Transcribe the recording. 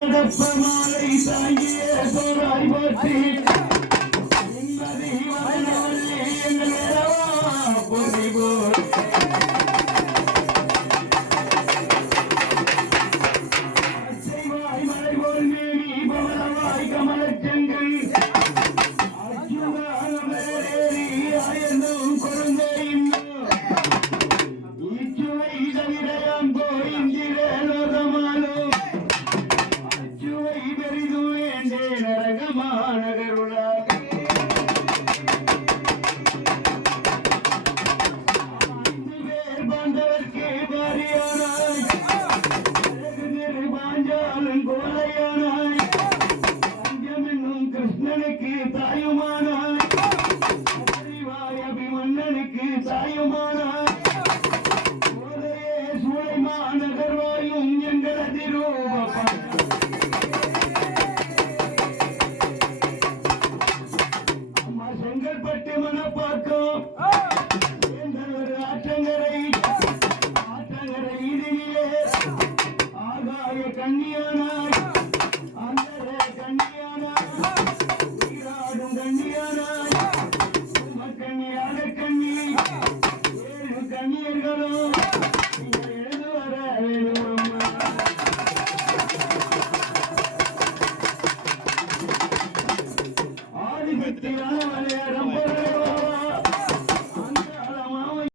மாலை தாங்கிய சோராய் போற்றி நிம்மதி வல்லவல்லி எங்கள் நேரவா போற்றி போர் அச்சைவாய் மலை போல் மேனி பவளவாய் கமலச்செங்கல் அச்சுவானேறி ஆயனும் கொழுந்தை இச்சுவை தவிரயம் போயிந்திர லோகமாலும் அச்சுவை பெரிது வேண்டே நரகமானகருளா பேர் பாண்டவர்க்கு பாரியானாய் பாஞ்சாலன் கோலையானாய் பஞ்சமென்னும் கிருஷ்ணனுக்கு தாயுமான